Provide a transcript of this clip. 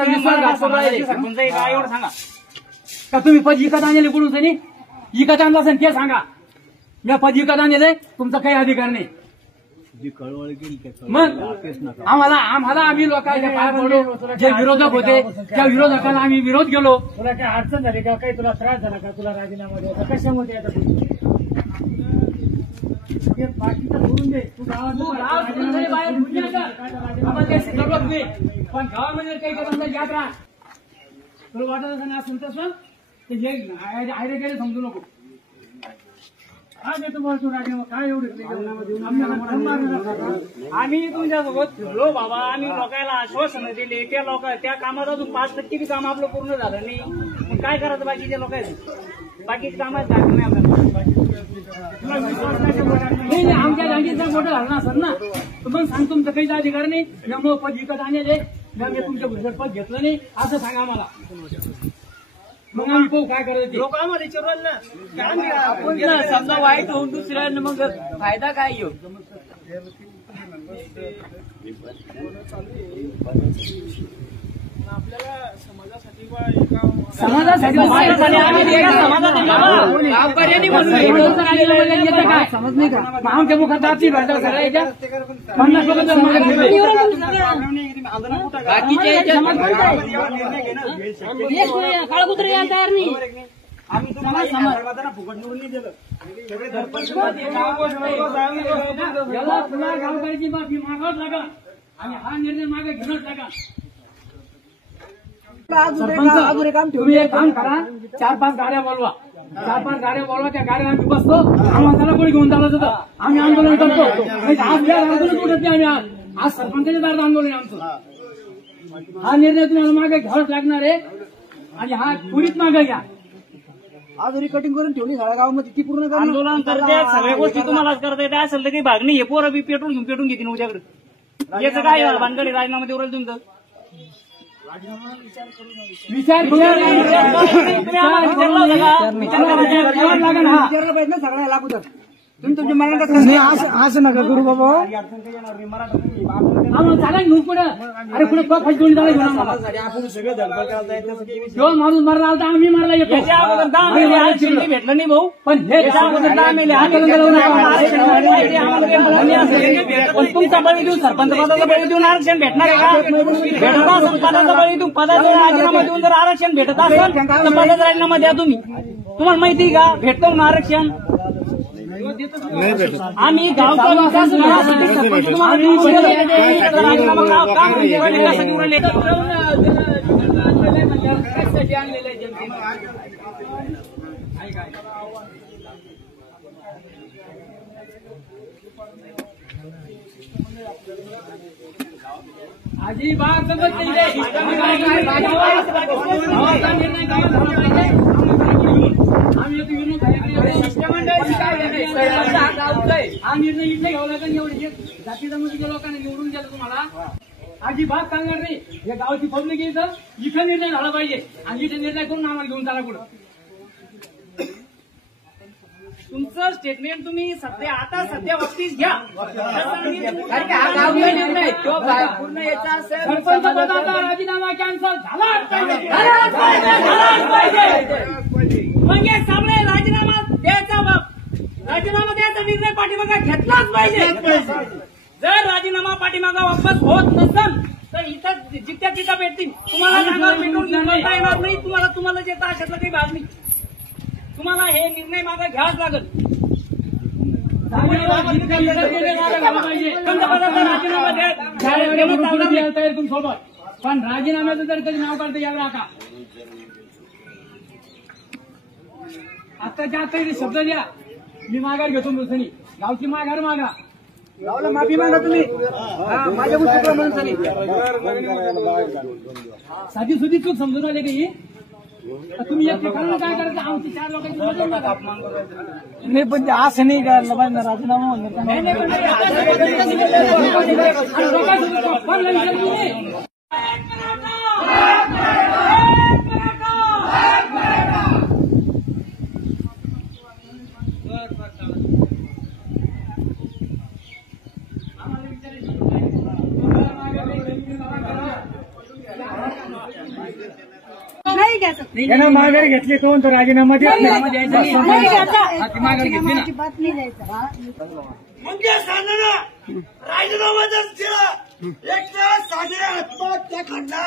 एवढं सांगा का तुम्ही पद विकत आणले कुठून सनी विकत आणला असेल ते सांगा. मी पद विकत आणले तुमचा काही अधिकार नाही. मग आम्हाला आम्ही लोकांच्या पाया पडलो. जे विरोधक होते त्या विरोधकांना आम्ही विरोध केलो. तुला काय अडचण झाली का काही तुला त्रास झाला का तुला राजीनामा द्यायचा कशामध्ये आता बाकीचं सोडून दे तू बाहेर पण गावामध्ये काही करत याद राहा. तुला वाटत असं ना सुनतस ते जे आयरे गेले समजू नको. हा मी तुम्हाला तू राजीनामा काय एवढे आम्ही तुमच्यासोबत फिरलो बाबा. आम्ही लोकांना आश्वासन दिले. त्या लोक त्या कामात अजून 5% बी काम आपलं पूर्ण झालं नाही. मग काय करायचं बाकीच्या लोकांचं बाकीचे कामात झालं नाही आपल्याला. नाही आमच्या जागेचं मोठं झालं असेल ना तर मग सांग तुमचं काहीच अधिकार नाही. त्यामुळे पद विकत आणले मी तुमच्या भुजट पद घेतलं नाही असं सांगा आम्हाला. मग आम्ही पाहू काय करायचं. लोक आम्हाला विचारलं ना आपण समजा वाईट होऊन दुसऱ्यांना मग फायदा काय येऊ. आपल्याला समाजासाठी समज नाही का आमच्या मुखात आपली भाषा करायच्या 50 लोक काळकुत्र यायला तयार नाही. आम्ही तुम्हाला फुकट निवडून नाही दिलं. याला पुन्हा गावकऱ्याची माफी मागावच लागा आणि हा निर्णय मागे घेणंच लागा. तुम्ही एक काम करा 4-5 गाड्या बोलवा. 4-5 गाड्या बोलवा. त्या गाड्या आम्ही बसतो. आम्हाला त्याला कोणी घेऊन चालत होतं. आम्ही आंदोलन करतो. आज आंदोलन उठत नाही. आम्ही आज सरपंचाच्या दारात आंदोलन आहे आमचं. हा निर्णय तुम्हाला मागे घ्यावाच लागणार आहे आणि हा पुरीच मागे घ्या. आज कटिंग करून ठेवली सगळ्या गावामध्ये ती पूर्ण आंदोलन करते. सगळ्या गोष्टी तुम्हालाच करता येते. असेल तर काही भाग नाही. हे पोरं बी पेटून घेतील उद्याकडे. याचं काय भानगडी राजीनामा देऊ राहील तुमचं. विचार पाहिजे ना सगळ्या लागू तर तुम्ही तुमच्या मनात असं नका करू बाबा. आम्हाला चालाय घेऊन पुढं. अरे पुढे फसवून चालाय घेऊन आम्हाला जो माणूस मारला होता आम्ही मारला येतो. भेटलं नाही भाऊ. पण हे तुमचा बळी देऊन सरपंच पदाचा बळी देऊन आरक्षण भेटणार आहे का. भेटत असेल पदाचा बळी देऊन पदाचा राजीनामा देऊन जर आरक्षण भेटत असेल तर पदाचा राजीनामा द्या तुम्ही. तुम्हाला माहिती का भेटतो म्हणून आरक्षण. आम्ही गावचा विकास करण्यासाठी सरपंच अजिबात आम्ही हा निर्णय इथे घ्यावा लागेल. एवढे जाती जमातीच्या लोकांना निवडून द्यायला तुम्हाला अजिबात सांगणार नाही. या गावाची पब्लिक इथं इथं निर्णय झाला पाहिजे आणि इथे निर्णय करून आम्हाला घेऊन चाला पुढं. तुमचं स्टेटमेंट तुम्ही सध्या बाबतीत घ्या. पूर्ण याचा सरपंच पदाचा राजीनामा कॅन्सल झालाच पाहिजे. मग सामने राजीनामा द्यायचा निर्णय पाठीमागा घेतलाच पाहिजे. जर राजीनामा पाठीमागा वापस होत नसेल तर इथं जिथ्या तिथं भेटतील. तुम्हाला सांगायला भेटून येणार नाही. तुम्हाला जे अशातला काही भाग नाही. तुम्हाला हे निर्णय मागा घ्यावाच लागेल. सोबत पण राजीनाम्याचं जर कधी नाव काढता यावं का आताच्या आता शब्द द्या. मी माघार घेतो मुलसनी गावची माघार मागा. गावाला माफी मागा तुम्ही. माझ्या गोष्टी साधी सुधी चूक समजून आले की तुम्ही एक ठिकाणी काय करायचं. आमची 4 लोकांची नाही पण असं नाही करायला पाहिजे राजीनामा नाही घ्यायचं. यांना माघारी घेतली तो राजीनामा देत राजीनामा द्यायचा नाही. नाही घ्यायचा. हा, ती माघारी घेतली ना. अजिबात नाही द्यायचा. म्हणजे सांगा राजीनामा जर दिला एक साजरे आत्महत्या खंडा